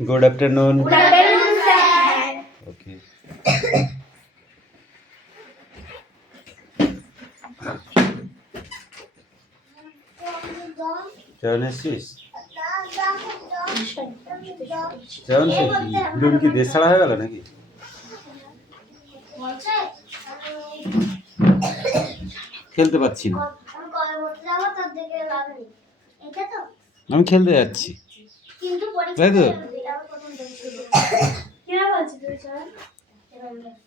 Good afternoon. Good afternoon, sir. Okay. Seven এসছিস? Seven দুজন কি দেশ ছাড়া হয়ে গেল নাকি? খেলতে পাচ্ছি না। আমি খেলতে যাচ্ছি, তাই তো?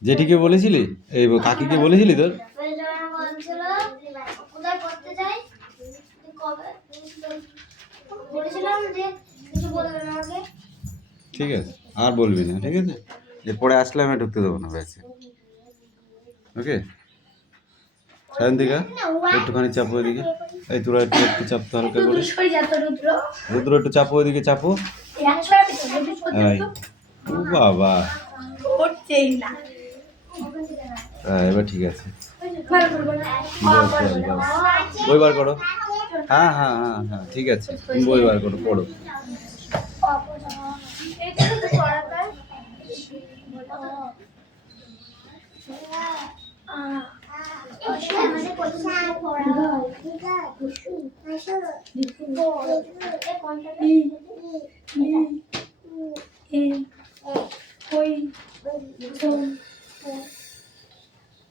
জেঠিকে বলেছিলি, এই কাকিকে বলেছিলি তোর? ঠিক আছে, আর বলবি না, ঠিক আছে? এরপরে আসলে আমি ঢুকতে দেবো না ব্যাসে। ওকে সায়ন্তিকা, একটুখানি চাপো এদিকে। এই তোরা একটু চাপতে হালকা করে। রুদ্র একটু চাপো এদিকে, চাপো। ও বাবা, এবার ঠিক আছে। বই বার করো। হ্যাঁ হ্যাঁ হ্যাঁ হ্যাঁ, ঠিক আছে, বই বার করো, পড়ো।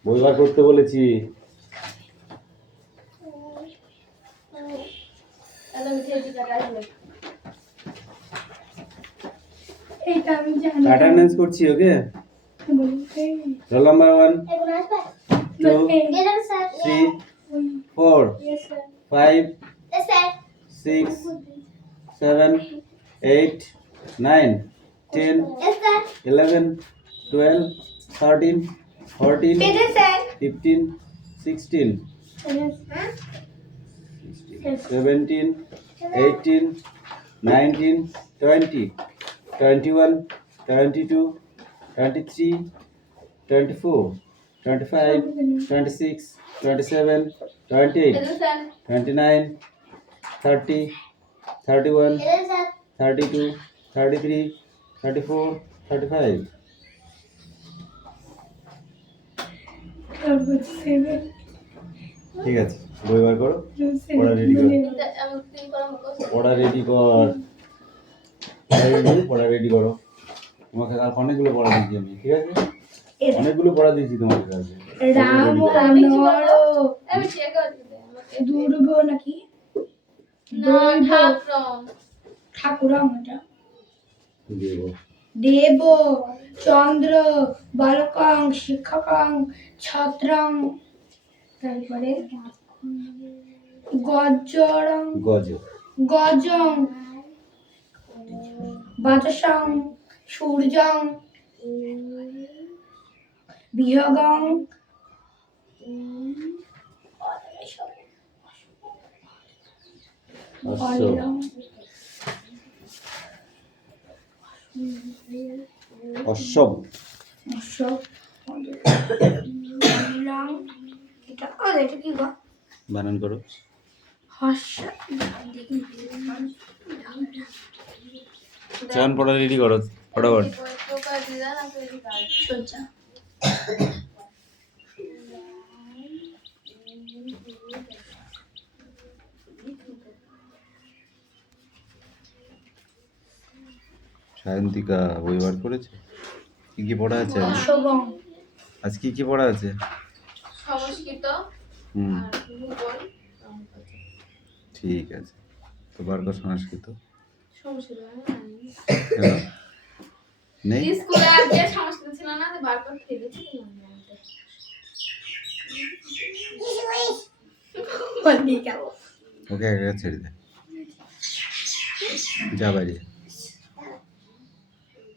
বই বার করতে বলেছি। অ্যাটেন্ডেন্স করছি, ওকে? Roll number 1 2 3 4 5 6 7 8 9 10 11 12 13 14 15 16 17 18 19 20 21 22 23 24 25 26 27 28 29 30 31 32 33 34 35। ঠিক আছে, বই বার করো, পড়া রেডি কর, পড়া রেডি কর, পড়া রেডি করো। তোমাকে আর অনেকগুলো পড়া দিয়েছি আমি, ঠিক আছে? অনেকগুলো পড়া দিয়েছি তোমাকে কাছে। রাম অনর দুর্গ নাকি ঠাকুরম, এটা দেব দেব চন্দ্র বালকং শিক্ষকং ছত্রং, তারপরে গজরং গজং বাজসং সূর্যং বিহগং অশ্বম এটা কি গো, বানান করো। চান পড়া রেডি করো ফটাফট। সায়ন্তিকা বই বার করেছে? কি কি পড়া আছে আজ? কি কি পড়া আছে? সংস্কৃত, ভূগোল। ঠিক আছে, তো বার কর সংস্কৃত। নেই স্কুলে আজকে সংস্কৃত ছিল না, তো বার করে ফেলেছি। ওকে একা ছেড়ে দে, যা বাইরে,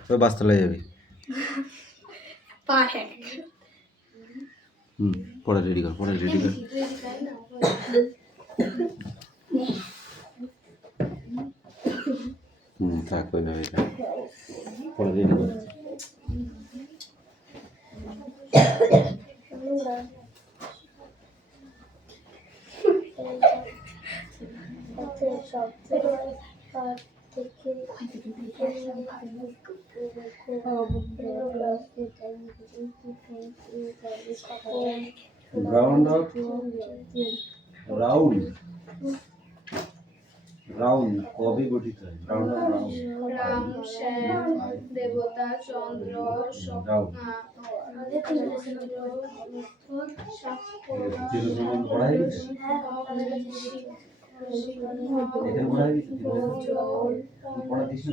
তো বাসতলায় যাবি। পড়া রেডি কর, পড়া রেডি কর। থাক ওইভাবে, পড়া রেডি কর। গ্রাউন্ড অফ রাউন্ড রাউন্ড কবে গঠিত হয় ground of round Ram Shyam দেবতা চন্দ্র রাউন্ড তিন সমান পড়াই দিচ্ছে এখানে পড়াই দিচ্ছে পড়া দিচ্ছে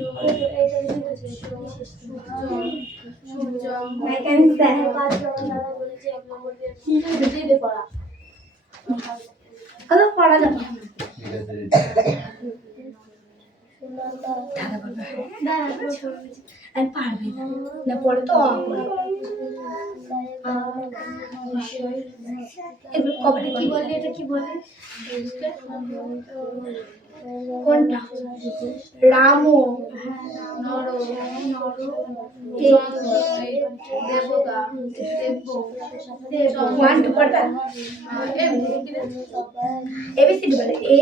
পড়া যাবে ঠিক আছে আর পারবে না পরে তো এগুলো কবাডি কি বললি এটা কি বললি কোনটা রাম নর দেবতা ওয়ান টু পড়া এবিসিডি বলে এ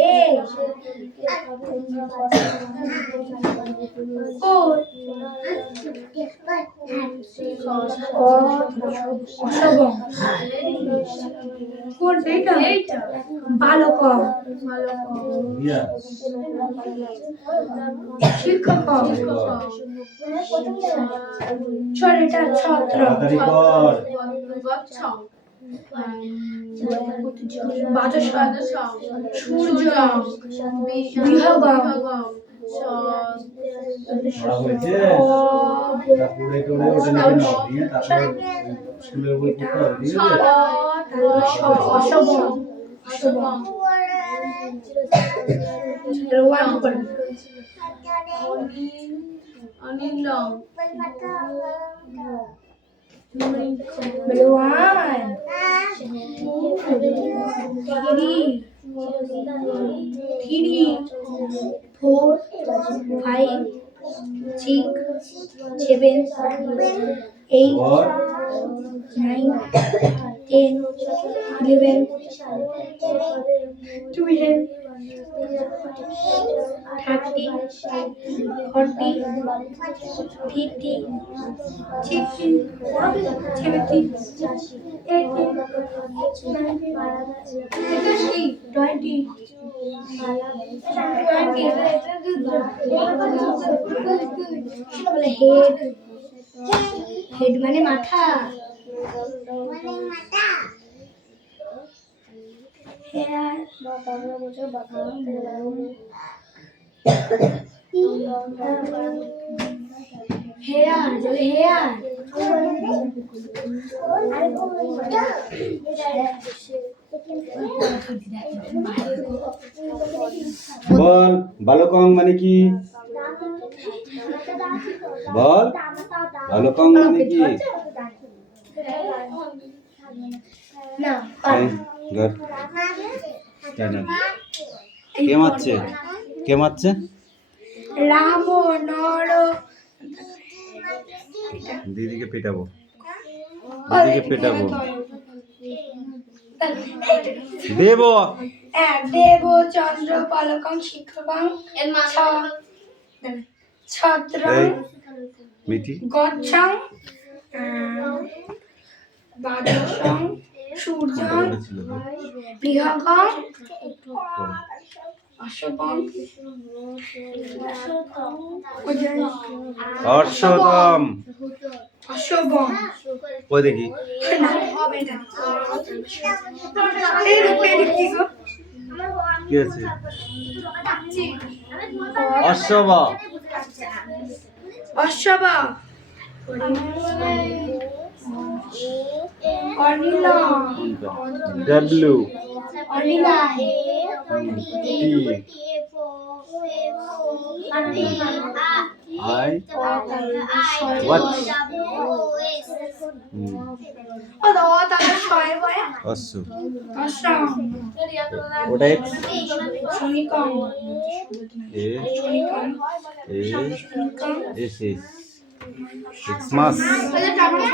ও অশোভন কোনটা এটা বালক ইয়া শিক্ষক ছড়িটা ছত্র বাজসম সূর্য বিহগ পড়া হয়েছে তারপরে টোরে ওটা লিখে নাও দিয়ে তারপরে স্কুলের বই পড়তে হবে ঠিক আছে অশোভন অশোভন ওয়ান করে অনিলম One, three, 4, 5, 6, 7, 8, 9, 10, 11, 12, 30, 40, 50, 60, 70, 80, 20, 20, হেড মানে মাথা হেয়ার হেয়ার হেয়ার বল বালকং মানে কি বল বালকং মানে কি না গুড কে মারছে কে মারছে রাম নর দিদিকে পেটাবো দিদিকে পেটাবো দেব দেব চন্দ্র পলকং শিক্ষকং ছত্র মিটি গচ্ছং বাজসং সূর্যং বৃহগং অশোভং অশ্বতম অশোভং ওই দেখি হবে না কি আছে অশ্বব অশোভ অনিল ডব্লিউ অনিলা আই ওয়াচ অশ্ব ওটা এক্স শনিকং এ এস এস এক্সমাস তারপরে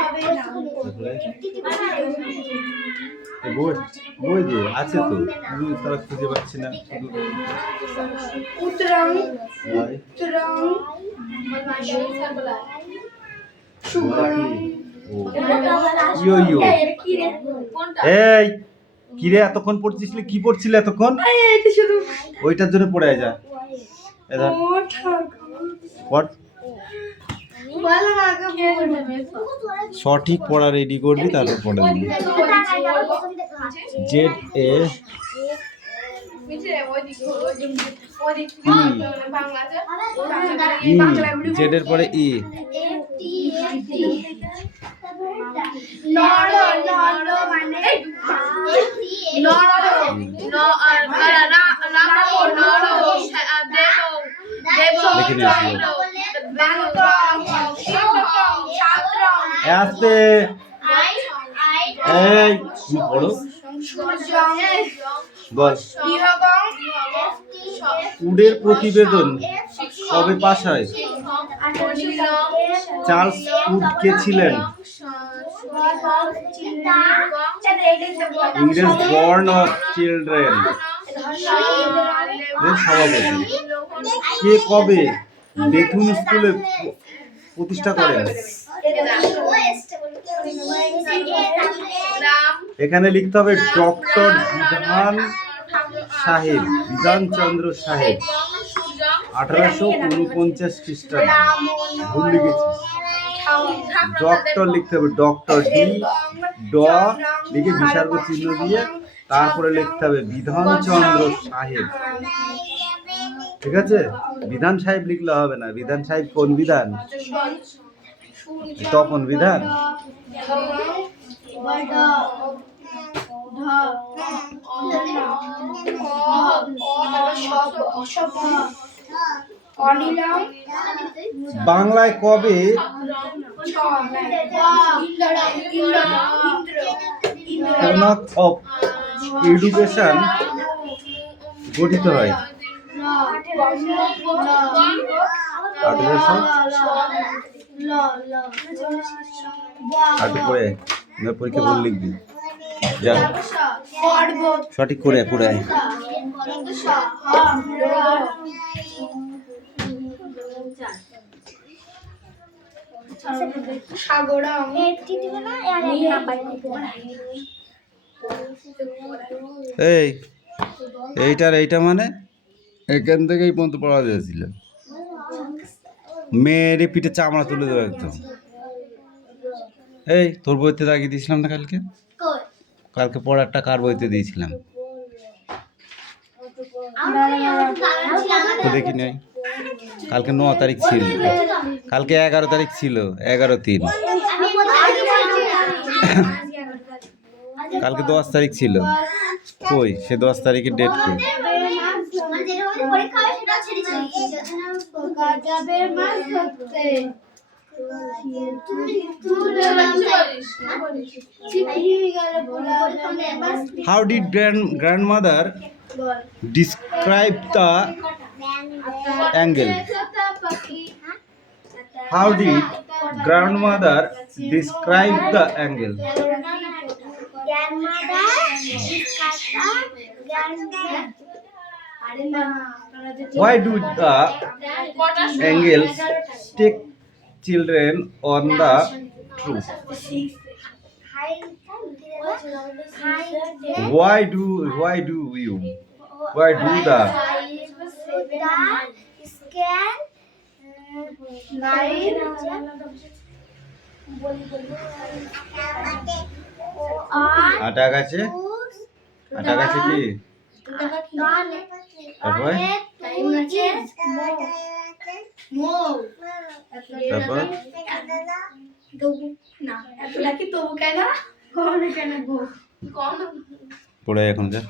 গুড ওই যে আছে তো, তুমি তারা খুঁজে পাচ্ছি না শুধু উত্তরং ওয়াই উত্তরং ওয়াই ও ইয়ো ইয়ো। এটা কি রে এই কি রে এতক্ষণ পড়ছিস, কি পড়ছিলে এতক্ষণ? এটা শুধু ওইটার জন্য পড়ে যা এবার পড়। ভালো লাগে সঠিক পড়া রেডি করবি, তারপর পড়া দিবি। জেড এ জেড এর পরে ই আসতে এই তুমি পড়ো বল। উডের প্রতিবেদন কবে পাস হয়? চার্লস উড কে ছিলেন? ইংরেজ বর্ন অফ চিলড্রেন সভাপতি। কে কবে বেথুন স্কুলে প্রতিষ্ঠা করেন? এখানে লিখতে হবে ডক্টর বিধানচন্দ্র সাহেব 1849 খ্রিস্টাব্দে। ভুল লিখেছিস, ডক্টর লিখতে হবে, ডক্টর ডি ড লিখে বিসর্গ চিহ্ন দিয়ে তারপরে লিখতে হবে বিধানচন্দ্র সাহেব। ঠিক আছে, বিধান সাহেব লিখলে হবে না, বিধান সাহেব কোন বিধান? তপন বিধান। বাংলায় কবে কনক অফ এডুকেশন গঠিত হয়? 1800 পরে পরীক্ষা ভুল লিখবি, যা সঠিক করে পড়ে আয়। এই এইটা মানে এখান থেকেই পর্যন্ত পড়া দিয়েছিল, মেয়েরে পিঠে চামড়া তুলে দেবো একদম। এই তোর বইতে দাগিয়ে দিয়েছিলাম না কালকে পড়ারটা কার বইতে দিয়েছিলাম তো দেখি নাই। কালকে 9 তারিখ ছিল, কালকে 11 তারিখ ছিল, 11/3। কালকে 10 তারিখ ছিল, কই সে 10 তারিখের ডেট কই? How did grandmother describe the angle? How did grandmother describe the angle? Why do the angles take children on the truth? Why do the আটা গাছে কি তারপর পড়ে এখন যা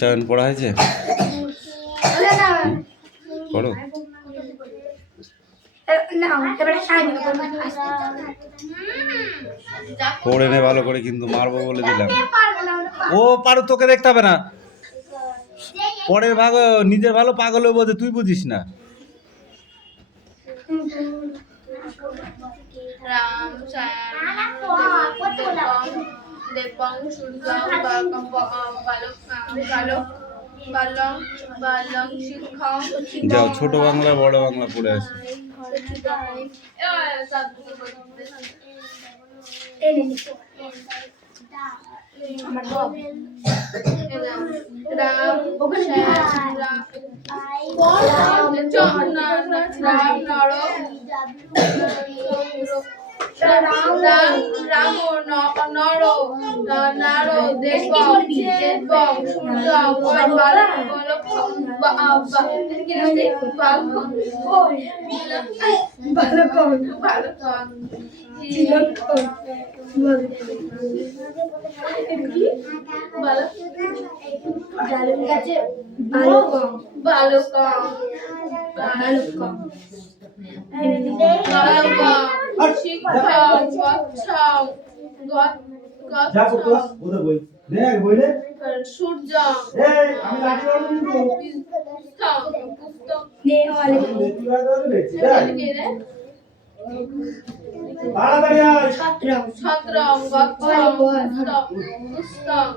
চয়ন পড়া হয়েছে, পড়ো। পড়ে নে ভালো করে, কিন্তু মারবো বলে দিলাম। ও পারো, তোকে দেখতে হবে না, পরের ভাগ নিজের ভালো পাগলেও বোঝে, তুই বুঝিস না। রাম দেবং সূর্যং বালং শিক্ষং যাও ছোট বাংলা বড় বাংলা পড়ে আসো। রাম নর দেবং সূর্যং সূর্য ছত্রং গচ্ছং পুস্তং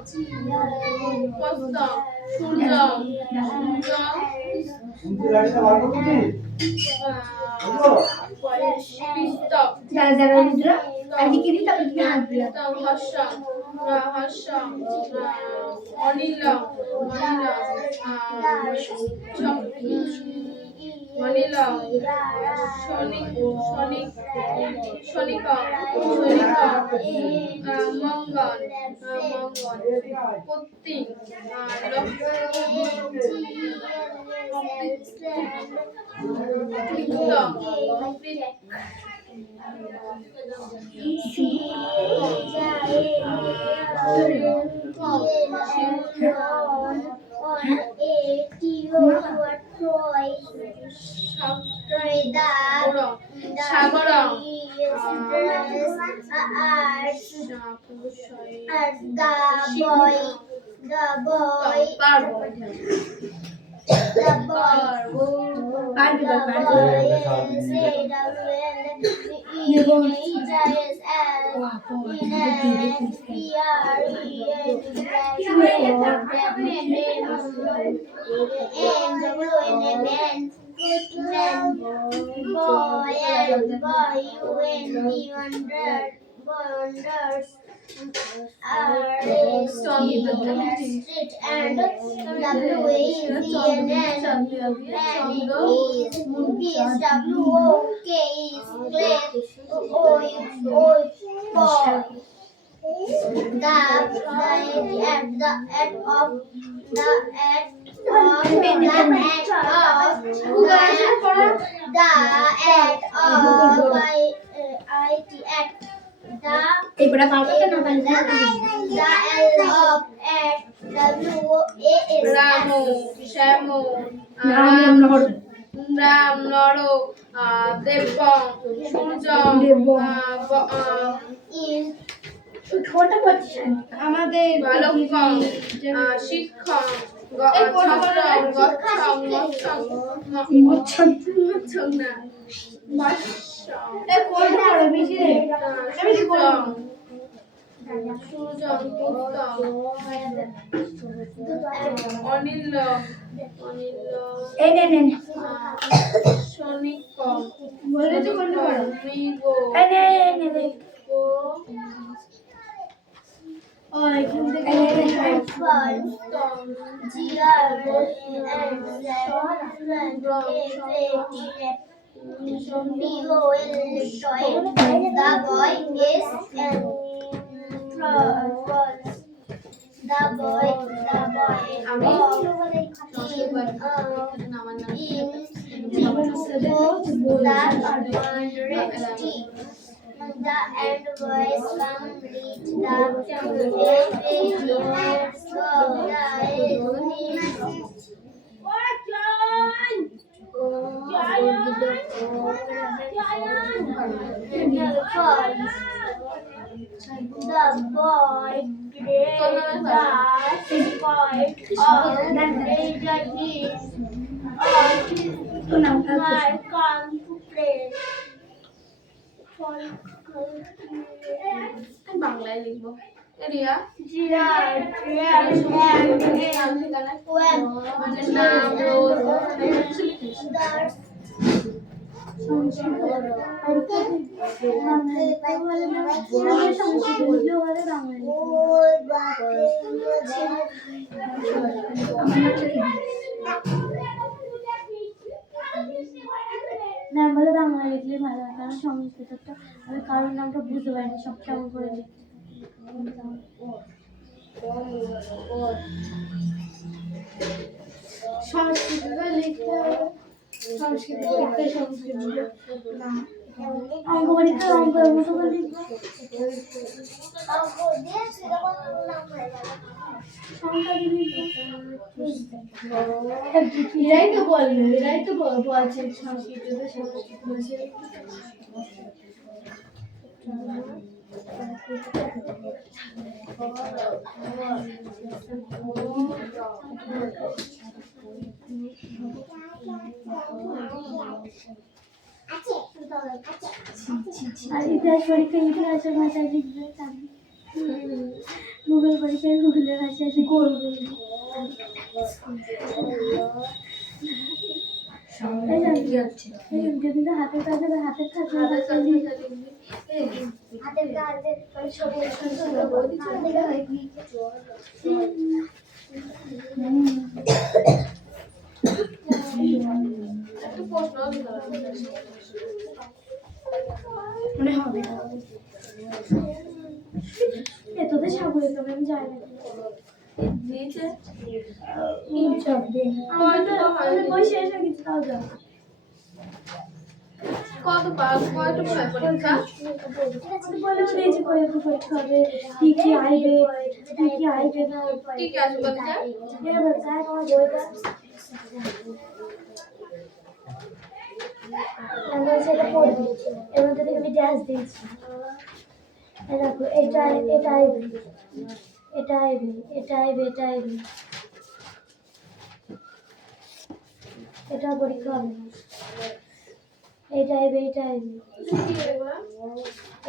সূর্যং আমাদের শিক্ষক অনিল শনিক বলে তো করতে পারো The end voice complete the boy played the point of the his my come to play. বাংলায় লিখবো রিয়া জিরা মানে নাম রোজ দাস ম্যাম বলে বাংলা লিখলে ভালো হয়, কারণ সংস্কৃতটা আমি কারোর নামটা বুঝতে পারিনি, সব কেমন করে লিখতে। সংস্কৃতটা লিখতে হবে, সংস্কৃত পরীক্ষায় সংস্কৃত না অঙ্ক পরীক্ষায় অঙ্কের মতো করে লিখবো। সংখ্যা এরাই তো বললো, এরাই তো বলছে সংস্কৃতটা সংস্কৃত বলছে। আর ইতিহাস পরীক্ষায় ইতিহাসের ভাষায় লিখবে, ভূগোল পরীক্ষায় ভূগোলের ভাষায় লিখবে। যদি হাতের কাছে হাতের কাছে একটা প্রশ্ন মনে হবে তোদের স্বাভাবিক আমি যাই না দিয়েছে আমাদের বই শেষ হয়ে গেছে, তাও যাও। কয়টা পরীক্ষা বলে দিয়েছি পরীক্ষা হবে, কি কি আইবে কি কি আইবে না। কি কি আসবে পরীক্ষা? এবার যাই আমার বইটা আমরা সেটা পড়বো, এর মধ্যে থেকে আমি ড্যাশ দিয়েছি। দেখো এটা এটা আইবে, এটা আইবে, এটা আইবে, এটা আইবে, এটা পরীক্ষা হবে না। এটা আইবে, এটা আইবে,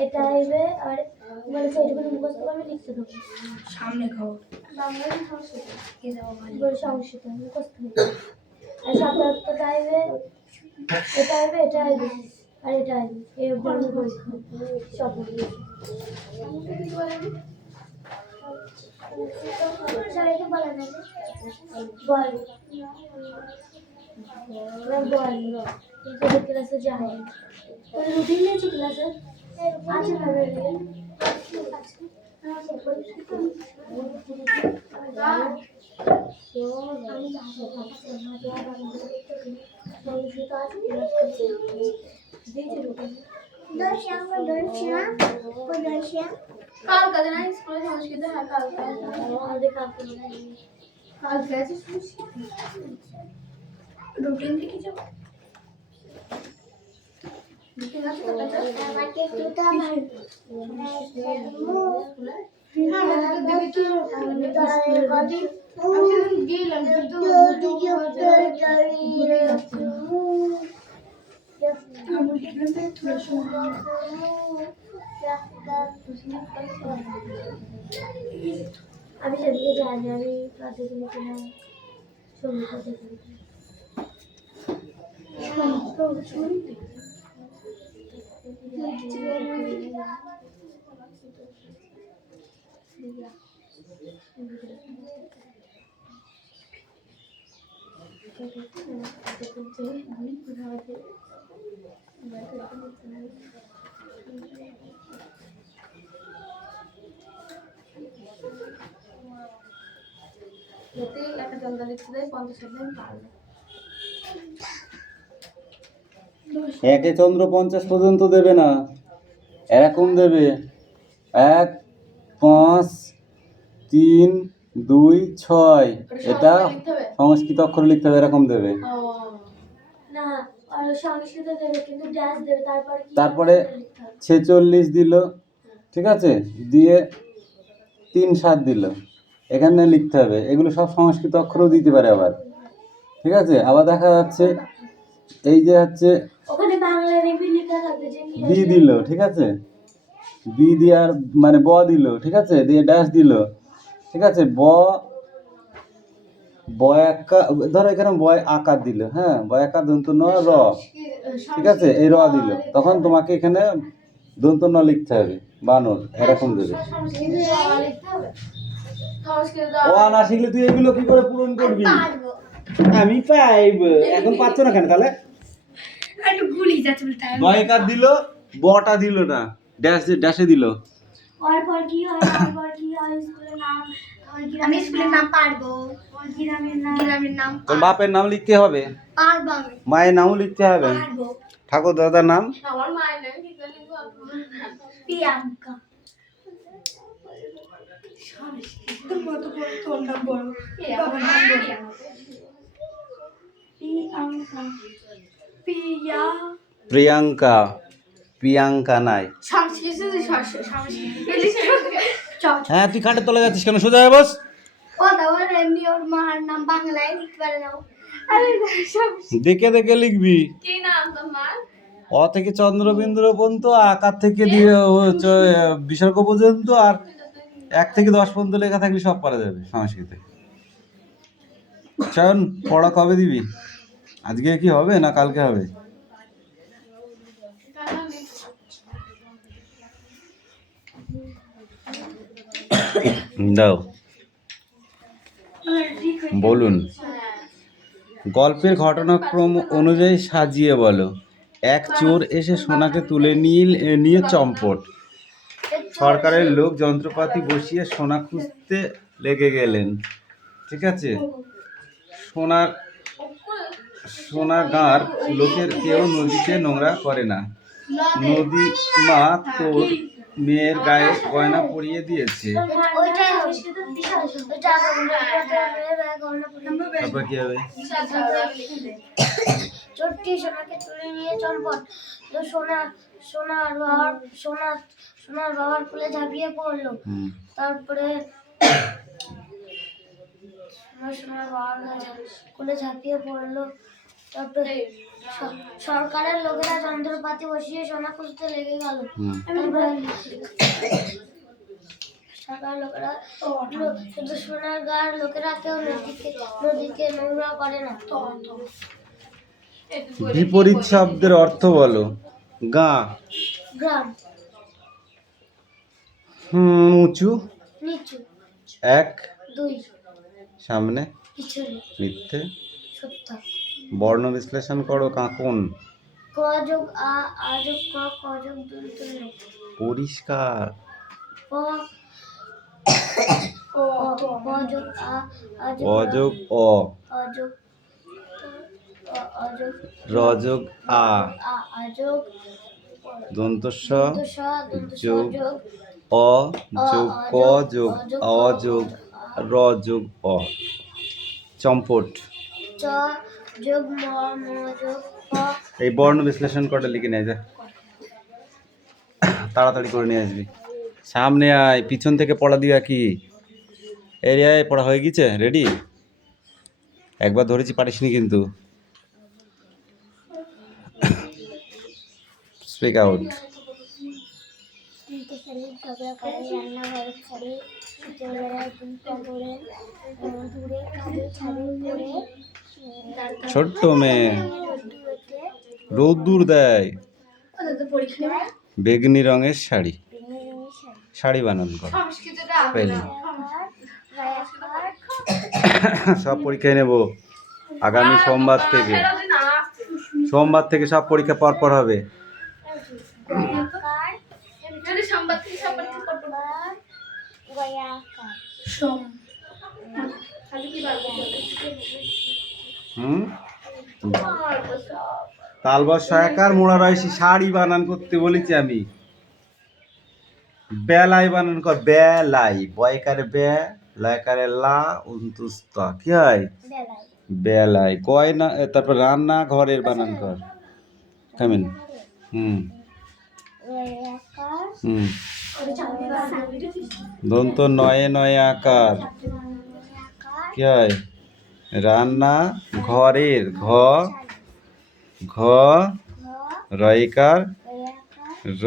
এটা আইবে, আর বলেছে এটুকুনি মুখস্থ করবে, লিখতে দেবো সামনে খাও বাংলায় সংস্কৃত বলে সংস্কৃত মুখস্থ করবে। আর সাধারণটা আইবে, এটা আইবে, এটা আইবে, আর এটা আইবে, এই অবধি পরীক্ষা সব সবাইকে বলা যাবে বল বল তোদের ক্লাসে যাই রুটিন নিয়েছি ক্লাসে আছে না রুটিন কাল কাজে না স্কুলে সংস্কৃত হ্যাঁ কাল কাল গেছে রুটিন থেকে যাব রুটিন আছে তো কাছে আমাকে দুটো আমার আমি সেদিকে জানি আমি ক্লাসে গেছিলাম সঙ্গীতা এতে একটা জলদা লিখতে দেয় 50 দিন পারবে একে চন্দ্র 50 পর্যন্ত দেবে না, এরকম দেবে 1 5 3 2 6 এটা সংস্কৃত অক্ষর লিখতে হবে, এরকম দেবে। না আর সংস্কৃত দেবে কিন্তু ড্যাশ দেবে, তারপরে 46 দিল, ঠিক আছে, দিয়ে 3 7 দিল, এখানে লিখতে হবে। এগুলো সব সংস্কৃত অক্ষরও দিতে পারে আবার, ঠিক আছে। আবার দেখা যাচ্ছে এই যে হচ্ছে ওখানে বাংলা লিপি লেখা থাকবে যে কি বি দিল, ঠিক আছে, বি দিয়ে আর মানে ব দিল, ঠিক আছে, দিয়ে ড্যাশ দিল, ঠিক আছে, ধরো এখানে বয় আকার দিল, হ্যাঁ, বয় আকার দন্ত ন র, ঠিক আছে, এই র দিল, তখন তোমাকে এখানে দন্ত ন লিখতে হবে, বানর এরকম দেবে। ও না শিখলে তুই এগুলো কি করে পূরণ করবি? আমি পাইব, এখন পাচ্ছ না কেন তাহলে? একটু ভুলি যাচ্ছে বলতে বয়কার দিল, বটা দিল না, ড্যাশে দিল। পর কি হয়, স্কুলের নাম, আমি স্কুলের নাম পারবো, গ্রামের নাম, তোর বাপের নাম লিখতে হবে, পারবো আমি, মায়ের নামও লিখতে হবে, পারবো। ঠাকুর দাদার নাম, আমার মায়ের নাম কি করে লিখবো? প্রিয়াঙ্কা। তোর নাম বড়, বাবার নাম বড়। প্রিয়াঙ্কা, প্রিয়াঙ্কা নাই। হ্যাঁ, তুই খাটের তলে যাচ্ছিস কেন? সোজা হয়ে বস। ও তারপর এমনি ওর মার নাম বাংলায় লিখতে পারে না ও। দেখে দেখে লিখবি। কি নাম তোমার? অ থেকে চন্দ্রবিন্দু পর্যন্ত, আকার থেকে দিয়ে বিসর্গ পর্যন্ত, আর 1 থেকে 10 পর্যন্ত লেখা থাকলে সব পারা যাবে সংস্কৃতে। চয়ন, পড়া কবে দিবি? আজকে কি হবে না কালকে হবে? দাও, বলুন। গল্পের ঘটনাক্রম অনুযায়ী সাজিয়ে বলো। এক চোর এসে সোনাকে তুলে নিয়ে চম্পট। সরকারের লোক যন্ত্রপাতি বসিয়ে সোনা খুঁজতে লেগে গেলেন, ঠিক আছে। সোনাগাঁর লোকের কেউ নদীতে নোংরা করে না। নদী মা তোর মেয়ের গায়ে গয়না পরিয়ে দিয়েছে। ওইটাই হবে, তারপর কি হবে? চোরটি সোনাকে তুলে নিয়ে চম্পট। তো সোনার বাবার কোলে ঝাঁপিয়ে পড়লো। তারপরে সোনার বাবার কোলে ঝাঁপিয়ে পড়লো। তারপরে সরকারের লোকেরা যন্ত্রপাতি বসিয়ে সোনা খুঁজতে লেগে গেল। সরকারের লোকেরা শুধু সোনার গাঁর লোকেরা কেউ নদীকে নোংরা করে না। বিপরীত শব্দের অর্থ বলো। গা, গ্রাম, উঁচু, নিচু, 1, 2, সামনে, পিছনে, মিথ্যে। সত্য। বর্ণ বিশ্লেষণ করো। কাঁকন, ক যোগ আ, আ যোগ ক, ক যোগ দুই তুল্য। পরিষ্কার, প যোগ আ, আ অ যোগ অ, অ যোগ র যোগ আ, আ যোগ দন্তস্ব স, যোগ যোগ অ যোগ ক যোগ অ যোগ র যোগ অ। চম্পট, চ যোগ ম, ম যোগ প। এই বর্ণ বিশ্লেষণ করে লিখে নিয়ে যা, তাড়াতাড়ি করে নিয়ে আসবি। সামনে আয়, পিছন থেকে পড়া দিবা কি? এরিয়ায় পড়া হয়ে গেছে, রেডি? একবার ধরেছি, পারিসনি কিন্তু। Speak out. ঝগড়া করে রান্নাঘরে ছাড়ে, ছোটবেলায় দুই কবরে দূরে খালি ছাড়ে পড়ে, ছোট্ট মেয়ে রোদ্দুর দেয়। বেগনি রঙের শাড়ি, শাড়ি বানান কর। স্পেলিং সব পরীক্ষায় নেব আগামী সোমবার থেকে সব পরীক্ষা পর হবে। তালবস সহায়কার মোড়া রয়েছে, শাড়ি বানান করতে বলেছি আমি। বেলাই বানান কর, বেলাই, বয়কারে বে, লয়কারে লা, উন্তুস্ত, কি হয়? বেলাই। গয়না, তারপর রান্না ঘরের বানান কর। কামিন, দন্ত নয়ে নয়ে আকার, কি হয়? রান্না ঘরের, ঘ রয়কার র।